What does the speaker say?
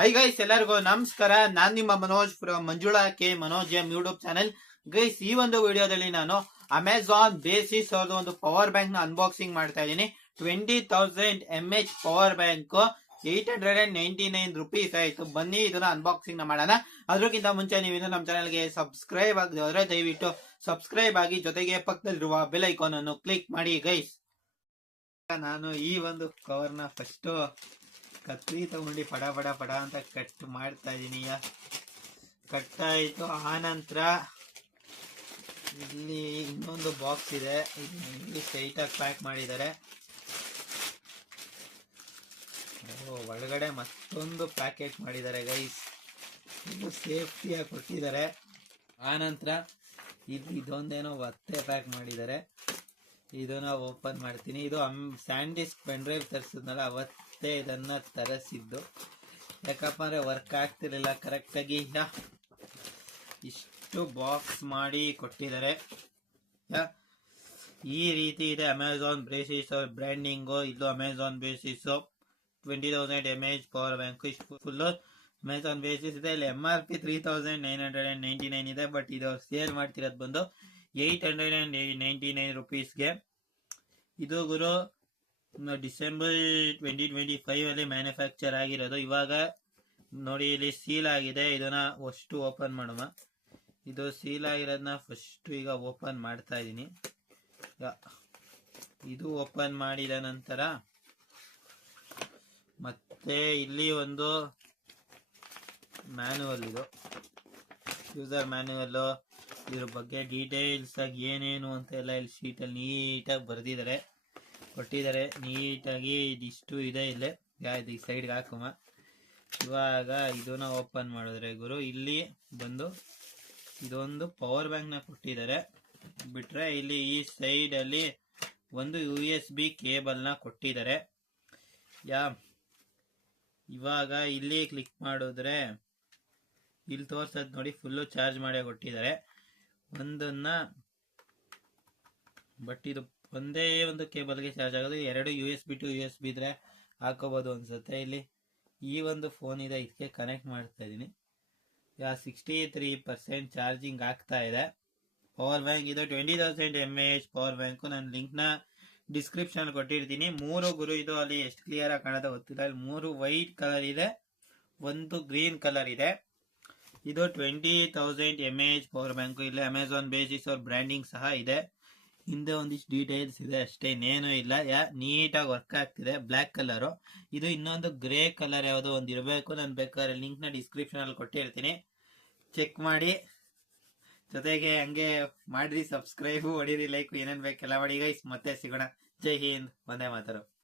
High guys, ಎಲ್ಲರಿಗೂ ನಮಸ್ಕಾರ. ನಾನ್ ನಿಮ್ಮ Manoj from Manjula K Manoj M YouTube channel. Guys, ಈ ಒಂದು ವಿಡಿಯೋದಲ್ಲಿ ನಾನು ಅಮೆಝಾನ್ ಬೇಸಿಸ್ ಅವ್ರದ್ದು ಒಂದು ಪವರ್ ಬ್ಯಾಂಕ್ ನ ಅನ್ಬಾಕ್ಸಿಂಗ್ ಮಾಡ್ತಾ ಇದ್ದೀನಿ. 20,000 mAh ಪವರ್ ಬ್ಯಾಂಕ್ 899 rupees ಆಯ್ತು. ಬನ್ನಿ ಇದನ್ನ ಅನ್ಬಾಕ್ಸಿಂಗ್ ನ ಮಾಡೋಣ. ಅದಕ್ಕಿಂತ ಮುಂಚೆ ನೀವು ನಮ್ಮ ಚಾನೆಲ್ಗೆ ಸಬ್ಸ್ಕ್ರೈಬ್ ಆಗದಿದ್ರೆ ದಯವಿಟ್ಟು ಸಬ್ಸ್ಕ್ರೈಬ್ ಆಗಿ, ಜೊತೆಗೆ ಪಕ್ಕದಲ್ಲಿರುವ ಬೆಲ್ ಐಕಾನ್ ಅನ್ನು ಕ್ಲಿಕ್ ಮಾಡಿ. ಗೈಸ್, ನಾನು ಈ ಒಂದು ಕವರ್ ನ ಫಸ್ಟ್ ಕತ್ರಿ ತಗೊಂಡು ಪಡ ಪಡ ಪಡ ಅಂತ ಕಟ್ ಮಾಡ್ತಾ ಇದೀನಿ. ಕಟ್ ಆಯ್ತು. ಆನಂತರ ಇಲ್ಲಿ ಇನ್ನೊಂದು ಬಾಕ್ಸ್ ಇದೆ, ಇಲ್ಲಿ ಸ್ಟ್ರೈಟ್ ಆಗಿ ಪ್ಯಾಕ್ ಮಾಡಿದ್ದಾರೆ. ಒಳಗಡೆ ಮತ್ತೊಂದು ಪ್ಯಾಕೆಟ್ ಮಾಡಿದ್ದಾರೆ ಗೈಸ್, ಇದು ಸೇಫ್ಟಿಯಾಗಿ ಕೊಟ್ಟಿದ್ದಾರೆ. ಆನಂತರ ಇಲ್ಲಿ ಇದೊಂದೇನೋ ಮತ್ತೆ ಪ್ಯಾಕ್ ಮಾಡಿದ್ದಾರೆ, ಇದನ್ನ ಓಪನ್ ಮಾಡ್ತೀನಿ. ಇದು ಸ್ಯಾಂಡಿಸ್ಕ್ ಪೆನ್ ಡ್ರೈವ್ ತರಿಸಿದ್ನಲ್ಲ, ಅವತ್ತೇ ಇದನ್ನ ತರಿಸಿದ್ದು. ಯಾಕಪ್ಪ ಅಂದ್ರೆ ವರ್ಕ್ ಆಗ್ತಿರ್ಲಿಲ್ಲ ಕರೆಕ್ಟಾಗಿ. ಇಷ್ಟು ಬಾಕ್ಸ್ ಮಾಡಿ ಕೊಟ್ಟಿದ್ದಾರೆ. ಈ ರೀತಿ ಇದೆ ಅಮೆಝಾನ್ ಬೇಸಿಸ್ ಅವ್ರ ಬ್ರ್ಯಾಂಡಿಂಗು. ಇದು Amazon basis 20,000 mAh power bank. ಇಷ್ಟು ಫುಲ್ಲು ಅಮೆಝಾನ್ ಬೇಸಿಸ್ ಇದೆ. ಇಲ್ಲಿ MRP 3,999 ಇದೆ, ಬಟ್ ಇದು ಸೇಲ್ ಮಾಡ್ತಿರೋದು ಬಂದು 899 rupeesಗೆ. ಇದು ಗುರು ಡಿಸೆಂಬರ್ 2025 ಅಲ್ಲಿ ಮ್ಯಾನುಫ್ಯಾಕ್ಚರ್ ಆಗಿರೋದು. ಇವಾಗ ನೋಡಿ, ಇಲ್ಲಿ ಸೀಲ್ ಆಗಿದೆ. ಇದನ್ನ ಅಷ್ಟು ಓಪನ್ ಮಾಡೋಣ. ಇದು ಸೀಲ್ ಆಗಿರೋದನ್ನ ಫಸ್ಟ್ ಈಗ ಓಪನ್ ಮಾಡ್ತಾ ಇದ್ದೀನಿ. ಇದು ಓಪನ್ ಮಾಡಿದ ನಂತರ ಮತ್ತೆ ಇಲ್ಲಿ ಒಂದು ಮ್ಯಾನುವಲ್, ಇದು ಯೂಸರ್ ಮ್ಯಾನುವಲ್. ಇದ್ರ ಬಗ್ಗೆ ಡೀಟೇಲ್ಸ್ ಆಗಿ ಏನೇನು ಅಂತ ಎಲ್ಲ ಇಲ್ಲಿ ಶೀಟಲ್ಲಿ ನೀಟಾಗಿ ಬರೆದಿದ್ದಾರೆ, ಕೊಟ್ಟಿದ್ದಾರೆ ನೀಟಾಗಿ. ಇದಿಷ್ಟು ಇದೆ ಇಲ್ಲೇ. ಇದು ಈ ಸೈಡ್ಗೆ ಹಾಕುವ. ಇವಾಗ ಇದನ್ನ ಓಪನ್ ಮಾಡಿದ್ರೆ ಗುರು, ಇಲ್ಲಿ ಬಂದು ಇದೊಂದು ಪವರ್ ಬ್ಯಾಂಕ್ ನ ಕೊಟ್ಟಿದ್ದಾರೆ. ಬಿಟ್ರೆ ಇಲ್ಲಿ ಈ ಸೈಡ್ ಅಲ್ಲಿ ಒಂದು USB ಕೇಬಲ್ ನ ಕೊಟ್ಟಿದ್ದಾರೆ. ಇವಾಗ ಇಲ್ಲಿ ಕ್ಲಿಕ್ ಮಾಡಿದ್ರೆ ಇಲ್ಲಿ ತೋರ್ಸದ್ ನೋಡಿ, ಫುಲ್ಲು ಚಾರ್ಜ್ ಮಾಡೇ ಕೊಟ್ಟಿದ್ದಾರೆ ಒಂದನ್ನ. ಬಟ್ ಇದು ಒಂದೇ ಒಂದು ಕೇಬಲ್ಗೆ ಚಾರ್ಜ್ ಆಗೋದು. 2 USB ಟು USB ಇದ್ರೆ ಹಾಕೋಬಹುದು ಅನ್ಸುತ್ತೆ. ಇಲ್ಲಿ ಈ ಒಂದು ಫೋನ್ ಇದೆ, ಇದಕ್ಕೆ ಕನೆಕ್ಟ್ ಮಾಡ್ತಾ ಇದ್ದೀನಿ. 63% ಚಾರ್ಜಿಂಗ್ ಆಗ್ತಾ ಇದೆ. ಪವರ್ ಬ್ಯಾಂಕ್ ಇದು 20,000 mAh ಪವರ್ ಬ್ಯಾಂಕ್. ನಾನು ಲಿಂಕ್ ನ ಡಿಸ್ಕ್ರಿಪ್ಷನ್ ಕೊಟ್ಟಿರ್ತೀನಿ. 3 ಗುರು, ಇದು ಅಲ್ಲಿ ಎಷ್ಟು ಕ್ಲಿಯರ್ ಆಗಿ ಕಾಣುತ್ತೆ ಗೊತ್ತಿಲ್ಲ. ಇಲ್ಲಿ 3 ವೈಟ್ ಕಲರ್ ಇದೆ, ಒಂದು ಗ್ರೀನ್ ಕಲರ್ ಇದೆ. ಇದು 20,000 mAh ಪವರ್ ಬ್ಯಾಂಕ್. ಇಲ್ಲಿ ಅಮೆಝಾನ್ ಬೇಸಿಸ್ ಅವ್ರ ಬ್ರ್ಯಾಂಡಿಂಗ್ ಸಹ ಇದೆ. ಹಿಂದೆ ಒಂದಿಷ್ಟು ಡೀಟೇಲ್ಸ್ ಇದೆ ಅಷ್ಟೇ, ಇನ್ನೇನು ಇಲ್ಲ. ನೀಟಾಗಿ ವರ್ಕ್ ಆಗ್ತಿದೆ. Black colour. ಇದು ಇನ್ನೊಂದು ಗ್ರೇ ಕಲರ್ ಯಾವುದೋ ಒಂದು ಇರಬೇಕು. ನಾನು ಬೇಕಾದ್ರೆ ಲಿಂಕ್ ನ ಡಿಸ್ಕ್ರಿಪ್ಷನ್ ಅಲ್ಲಿ ಕೊಟ್ಟಿರ್ತೀನಿ, ಚೆಕ್ ಮಾಡಿ. ಜೊತೆಗೆ ಹಂಗೆ ಮಾಡ್ರಿ, ಸಬ್ಸ್ಕ್ರೈಬ್ ಹೊಡೀರಿ, ಲೈಕ್ ಏನೇನ್ ಬೇಕೆಲ್ಲ ಮಾಡಿ ಗೈಸ್. ಮತ್ತೆ ಸಿಗೋಣ. ಜೈ ಹಿಂದ್, ವಂದೇ ಮಾತರಂ.